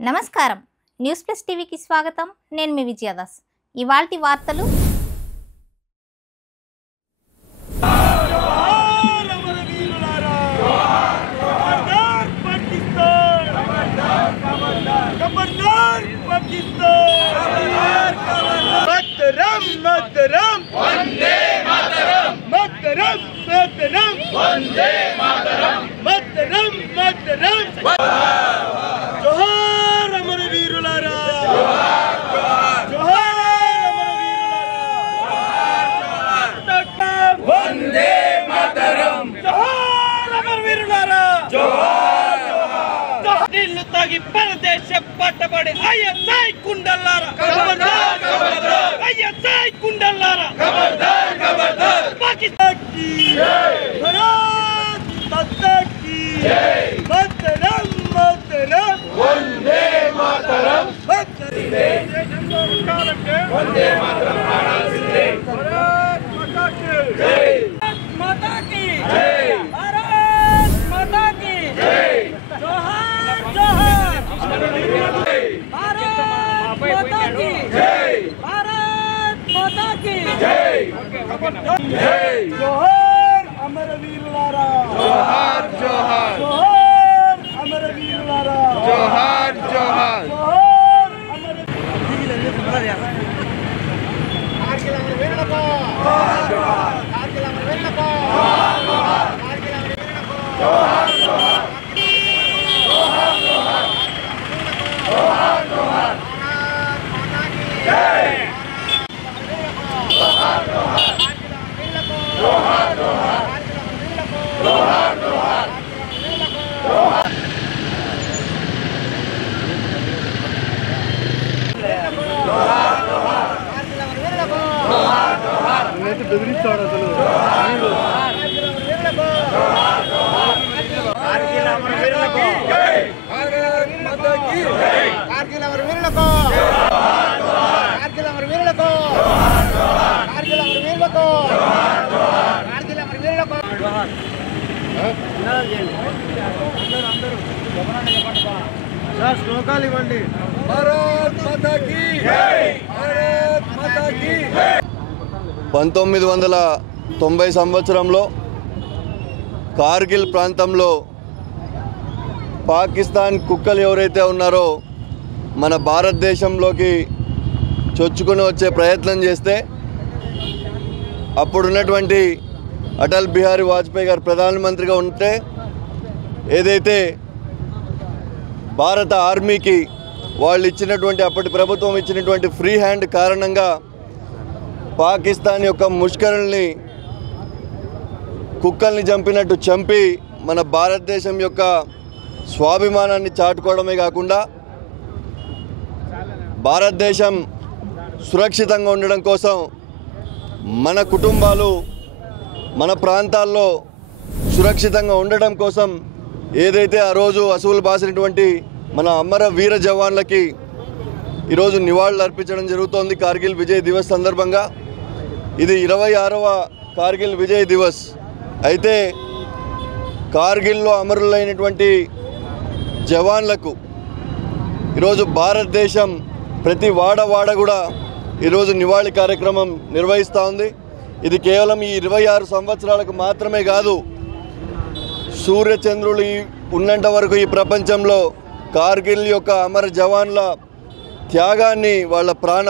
నమస్కారం news plus టీవీకి స్వాగతం నేను మీ విజయదాస్ ఇవాల్టి వార్తలు పట్టబడి ఐఎస్ఐ కుండల్లారా ఖబర్దార్ ఖబర్దార్ ఐఎస్ఐ కుండల్లారా ఖబర్దార్ ఖబర్దార్ పాకిస్తాన్ కి జై భారత్ మాతా కి జై మాతరం మాతరం వందే మాతరం వందే మాతరం పాడాల్సిందే భారత్ మాతా కి జై మాతా కి జై భారత్ మాతా కి జై జోహార్ జోహార్ भारत माता की जय भारत माता की जय जय जोहार अमरवीरुलारा जोहार जोहार जोहार अमरवीरुलारा जोहार जोहार जोहार अमरवीरुलारा कारगिल अमरवीरुలకు जोहार कारगिल अमरवीरुలకు जोहार कारगिल अमरवीरुలకు जोहार जोहार जोहार जोहार जय जोहार जोहार जोहार जोहार जोहार जोहार कारगिल अमरवीरुలకు कारगिल अमरवीरुలకు कारगिल अमरवीरुలకు कारगिल अमरवीरुలకు అందరూ శ్లోకాలు ఇవ్వండి భారత్ మాతా కీ జై భారత్ మాతా కీ జై 1990 సంవత్సరంలో కార్గిల్ ప్రాంతంలో పాకిస్తాన్ కుక్కలు ఎవరైతే ఉన్నారో మన భారతదేశంలోకి చొచ్చుకొని వచ్చే ప్రయత్నం చేస్తే అప్పుడున్నటువంటి అటల్ బిహారీ వాజ్పేయి గారు ప్రధానమంత్రిగా ఉంటే ఏదైతే భారత ఆర్మీకి వాళ్ళు ఇచ్చినటువంటి అప్పటి ప్రభుత్వం ఇచ్చినటువంటి ఫ్రీ హ్యాండ్ కారణంగా పాకిస్తాన్ యొక్క ముష్కరుల్ని కుక్కల్ని చంపినట్టు చంపి మన భారతదేశం యొక్క స్వాభిమానాన్ని చాటుకోవడమే కాకుండా భారతదేశం సురక్షితంగా ఉండడం కోసం మన కుటుంబాలు మన ప్రాంతాల్లో సురక్షితంగా ఉండడం కోసం ఏదైతే ఆ రోజు అసువులు బాసినటువంటి మన అమర వీర జవాన్లకి ఈరోజు నివాళులు అర్పించడం జరుగుతోంది కార్గిల్ విజయ్ దివస్ సందర్భంగా. ఇది 26వ కార్గిల్ విజయ్ దివస్. అయితే కార్గిల్లో అమరులైనటువంటి జవాన్లకు ఈరోజు భారతదేశం ప్రతి వాడ కూడా ఈరోజు నివాళి కార్యక్రమం నిర్వహిస్తూ ఉంది. ఇది కేవలం ఈ 26 సంవత్సరాలకు మాత్రమే కాదు, సూర్యచంద్రులు ఉన్నంత వరకు ఈ ప్రపంచంలో కార్గిల్ యొక్క అమర జవాన్ల త్యాగాన్ని, వాళ్ళ ప్రాణ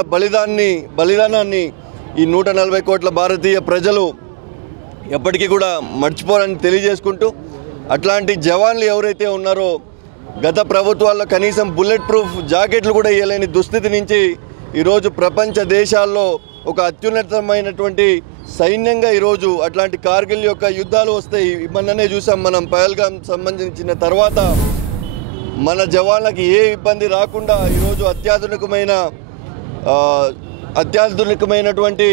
బలిదానాన్ని ఈ 140 కోట్ల భారతీయ ప్రజలు ఎప్పటికీ కూడా మర్చిపోరని తెలియజేసుకుంటూ, అట్లాంటి జవాన్లు ఎవరైతే ఉన్నారో గత ప్రభుత్వాల్లో కనీసం బుల్లెట్ ప్రూఫ్ జాకెట్లు కూడా ఇవ్వలేని దుస్థితి నుంచి ఈరోజు ప్రపంచ దేశాల్లో ఒక అత్యున్నతమైనటువంటి సైన్యంగా ఈరోజు అట్లాంటి కార్గిల్ యొక్క యుద్ధాలు వస్తాయి. మొన్ననే చూసాం మనం పహల్గాం సంబంధించిన తర్వాత మన జవాన్లకి ఏ ఇబ్బంది రాకుండా ఈరోజు అత్యాధునికమైనటువంటి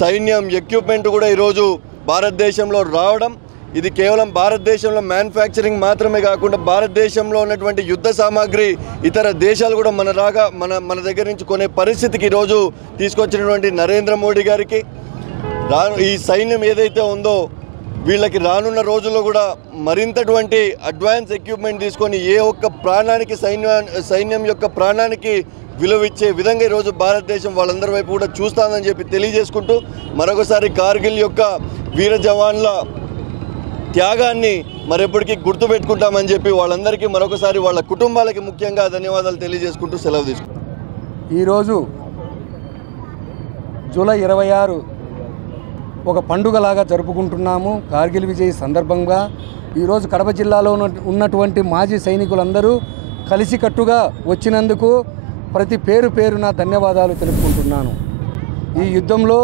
సైన్యం ఎక్విప్మెంట్ కూడా ఈరోజు భారతదేశంలో రావడం, ఇది కేవలం భారతదేశంలో మ్యానుఫ్యాక్చరింగ్ మాత్రమే కాకుండా భారతదేశంలో ఉన్నటువంటి యుద్ధ సామాగ్రి ఇతర దేశాలు కూడా మన దగ్గర నుంచి కొనే పరిస్థితికి ఈరోజు తీసుకొచ్చినటువంటి నరేంద్ర మోడీ గారికి ఈ సైన్యం ఏదైతే ఉందో వీళ్ళకి రానున్న రోజుల్లో కూడా మరింతటువంటి అడ్వాన్స్ ఎక్విప్మెంట్ తీసుకొని ఏ ఒక్క ప్రాణానికి సైన్యం యొక్క ప్రాణానికి విలువిచ్చే విధంగా ఈరోజు భారతదేశం వాళ్ళందరి వైపు కూడా చూస్తానని చెప్పి తెలియజేసుకుంటూ మరొకసారి కార్గిల్ యొక్క వీర జవాన్ల త్యాగాన్ని మరెప్పటికీ గుర్తుపెట్టుకుంటామని చెప్పి వాళ్ళందరికీ మరొకసారి వాళ్ళ కుటుంబాలకి ముఖ్యంగా ధన్యవాదాలు తెలియజేసుకుంటూ సెలవు తీసుకుంటాం. ఈరోజు జూలై 26 ఒక పండుగలాగా జరుపుకుంటున్నాము. కార్గిల్ విజయ్ సందర్భంగా ఈరోజు కడప జిల్లాలో ఉన్నటువంటి మాజీ సైనికులందరూ కలిసికట్టుగా వచ్చినందుకు ప్రతి పేరున ధన్యవాదాలు తెలుపుకుంటున్నాను. ఈ యుద్ధంలో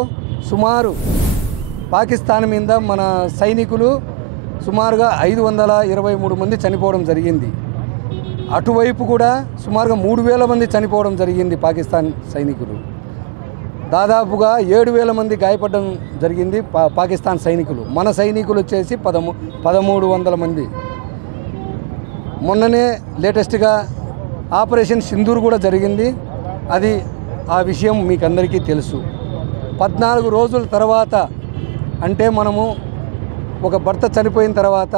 సుమారు పాకిస్తాన్ మీద మన సైనికులు సుమారుగా 523 మంది చనిపోవడం జరిగింది. అటువైపు కూడా సుమారుగా 3000 మంది చనిపోవడం జరిగింది పాకిస్తాన్ సైనికులు. దాదాపుగా 7000 మంది గాయపడడం జరిగింది పాకిస్తాన్ సైనికులు. మన సైనికులు వచ్చేసి 1300 మంది. మొన్ననే లేటెస్ట్గా ఆపరేషన్ సింధూర్ కూడా జరిగింది. అది ఆ విషయం మీకు అందరికీ తెలుసు. 14 రోజుల తర్వాత అంటే మనము ఒక భర్త చనిపోయిన తర్వాత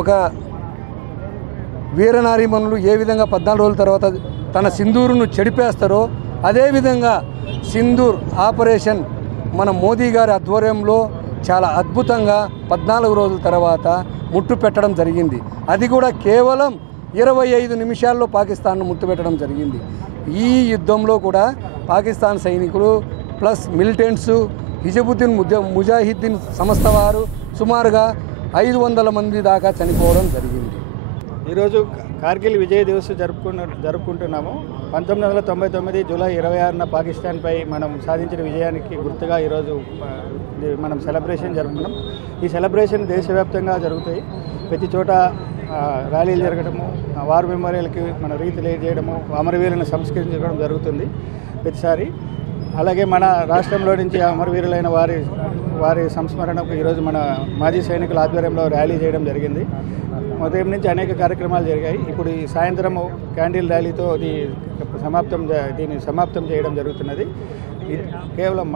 ఒక వీరనారీమణులు ఏ విధంగా 14 రోజుల తర్వాత తన సింధూరును చెడిపేస్తారో అదేవిధంగా సింధూర్ ఆపరేషన్ మన మోదీ గారి ఆధ్వర్యంలో చాలా అద్భుతంగా 14 రోజుల తర్వాత ముట్టు పెట్టడం జరిగింది. అది కూడా కేవలం 25 నిమిషాల్లో పాకిస్తాన్ను ముట్టుపెట్టడం జరిగింది. ఈ యుద్ధంలో కూడా పాకిస్తాన్ సైనికులు ప్లస్ మిలిటెంట్స్ హిజబుద్దీన్ ముజాహిద్దీన్ సంస్థ వారు సుమారుగా 500 మంది దాకా చనిపోవడం జరిగింది. ఈరోజు కార్గిల్ విజయ్ దివస్ జరుపుకుంటున్నాము. 1999 జూలై 26న పాకిస్తాన్పై మనం సాధించిన విజయానికి గుర్తుగా ఈరోజు మనం సెలబ్రేషన్ జరుపుకున్నాం. ఈ సెలబ్రేషన్ దేశవ్యాప్తంగా జరుగుతాయి. ప్రతి చోట ర్యాలీలు జరగడము, వార్ మెమోరియల్కి మన రీతి చేయడము, అమరవీరులను సంస్కరించడం జరుగుతుంది ప్రతిసారి. అలాగే మన రాష్ట్రంలో నుంచి అమరవీరులైన వారి సంస్మరణకు ఈరోజు మన మాజీ సైనికుల ఆధ్వర్యంలో ర్యాలీ చేయడం జరిగింది. ఉదయం నుంచి అనేక కార్యక్రమాలు జరిగాయి. ఇప్పుడు ఈ సాయంత్రం క్యాండిల్ ర్యాలీతో దీన్ని సమాప్తం చేయడం జరుగుతున్నది. కేవలం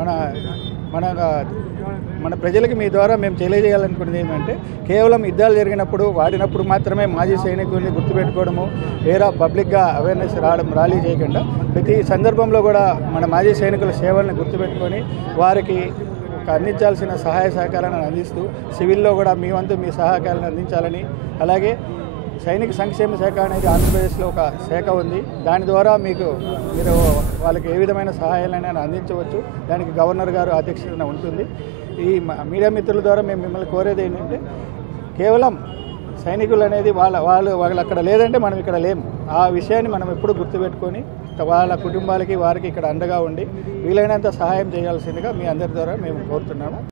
మన ప్రజలకి మీ ద్వారా మేము తెలియజేయాలనుకున్నది ఏంటంటే కేవలం యుద్ధాలు జరిగినప్పుడు వాడినప్పుడు మాత్రమే మాజీ సైనికుల్ని గుర్తుపెట్టుకోవడము, వేరే పబ్లిక్గా అవేర్నెస్ ర్యాలీ చేయకుండా ప్రతి సందర్భంలో కూడా మన మాజీ సైనికుల సేవలను గుర్తుపెట్టుకొని వారికి అందించాల్సిన సహాయ సహకారాలను అందిస్తూ సివిల్లో కూడా మీ వంతు మీ సహకారాలను అందించాలని, అలాగే సైనిక సంక్షేమ శాఖ అనేది ఆంధ్రప్రదేశ్లో ఒక శాఖ ఉంది. దాని ద్వారా మీరు వాళ్ళకి ఏ విధమైన సహాయాలైనా అందించవచ్చు. దానికి గవర్నర్ గారు అధ్యక్షతన ఉంటుంది. ఈ మీడియా మిత్రుల ద్వారా మేము మిమ్మల్ని కోరేది ఏంటంటే కేవలం సైనికులు అనేది వాళ్ళు అక్కడ లేదంటే మనం ఇక్కడ లేము. ఆ విషయాన్ని మనం ఎప్పుడు గుర్తుపెట్టుకొని వాళ్ళ కుటుంబాలకి వారికి ఇక్కడ అండగా ఉండి వీలైనంత సహాయం చేయాల్సిందిగా మీ అందరి ద్వారా మేము కోరుతున్నాము.